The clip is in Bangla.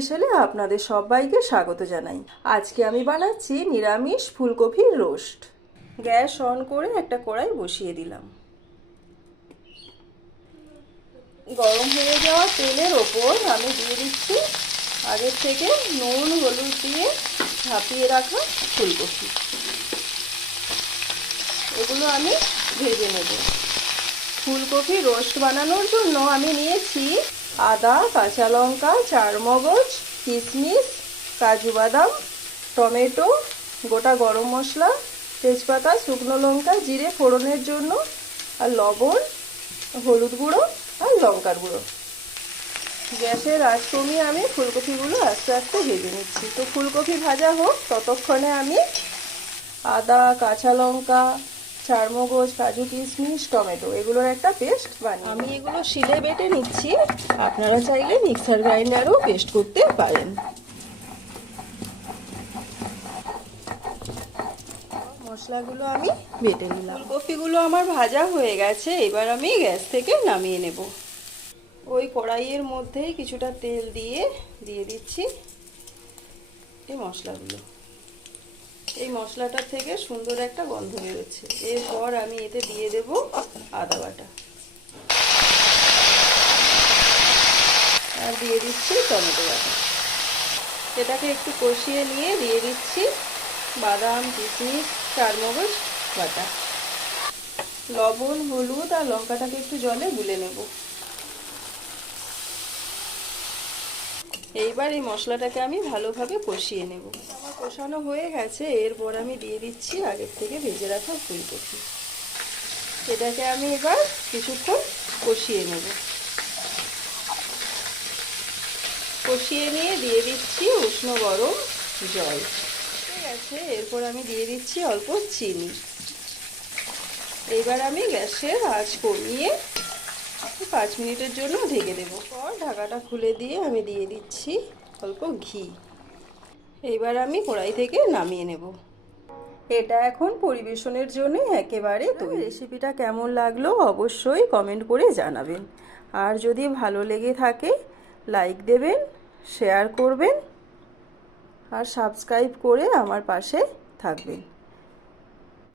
স্পেশালে আপনাদের সবাইকে স্বাগত জানাই। আজকে আমি বানাচ্ছি নিরামিষ ফুলকপির রোস্ট। গ্যাস অন করে একটা কড়াই বসিয়ে দিলাম। গরম হয়ে যাওয়া তেলের ওপর আমি দিয়ে দিচ্ছি আগের থেকে নুন হলুদ দিয়ে ভাপিয়ে রাখা ফুলকপি। এগুলো আমি ভেজে নেব। ফুলকপি রোস্ট বানানোর জন্য আমি নিয়েছি আদা, কাঁচা লঙ্কা, চারমগজ, কিশমিশ, কাজু বাদাম, টমেটো, গোটা গরম মশলা, তেজপাতা, শুকনো লঙ্কা, জিরে ফোড়নের জন্য, আর লবণ, হলুদ গুঁড়ো আর লঙ্কার গুঁড়ো। গ্যাসের আঁচ কমিয়ে আমি ফুলকপিগুলো আস্তে আস্তে ভেজে নিচ্ছি। তো ফুলকপি ভাজা হোক, ততক্ষণে আমি আদা, কাঁচা লঙ্কা, চারমগজ, কাজু, কিশমিশ, টমেটো এগুলোর একটা পেস্ট বানিয়ে আমি এগুলো শিলে বেটে নিচ্ছি। আপনারা চাইলে মিক্সার গ্রাইন্ডারও পেস্ট করতে পারেন। মশলাগুলো আমি বেটে নিলাম। ফুলকপিগুলো আমার ভাজা হয়ে গেছে, এবার আমি গ্যাস থেকে নামিয়ে নেব। ওই কড়াইয়ের মধ্যেই কিছুটা তেল দিয়ে দিচ্ছি এই মশলাগুলো। এই মশলাটার থেকে সুন্দর একটা গন্ধ বেরোচ্ছে। এরপর আমি এতে দিয়ে দেব আদা বাটা, আর দিয়ে দিচ্ছি টমেটো বাটা। এটাকে একটু কষিয়ে নিয়ে দিয়ে দিচ্ছি বাদাম, কিশমিশ, চারমগজ বাটা। লবণ, হলুদ আর লঙ্কাটাকে একটু জলে গুলে নেব। এইবার এই মশলাটাকে আমি ভালোভাবে কষিয়ে নেব। আমার কষানো হয়ে গেছে। এরপর আমি দিয়ে দিচ্ছি আগের থেকে ভেজে রাখা ফুলকপি। এটাকে আমি এবার কিছুক্ষণ কষিয়ে নেব। কষিয়ে নিয়ে দিয়ে দিচ্ছি উষ্ণ গরম জল। ঠিক আছে, এরপর আমি দিয়ে দিচ্ছি অল্প চিনি। এইবার আমি গ্যাসের আঁচ কমিয়ে 5 মিনিটের জন্য ঢেকে দেবো। পর ঢাকাটা খুলে দিয়ে আমি দিয়ে দিচ্ছি অল্প ঘি। এইবার আমি কড়াই থেকে নামিয়ে নেব। এটা এখন পরিবেশনের জন্য একেবারে তৈরি। রেসিপিটা কেমন লাগলো অবশ্যই কমেন্ট করে জানাবেন। আর যদি ভালো লেগে থাকে লাইক দেবেন, শেয়ার করবেন আর সাবস্ক্রাইব করে আমার পাশে থাকবেন।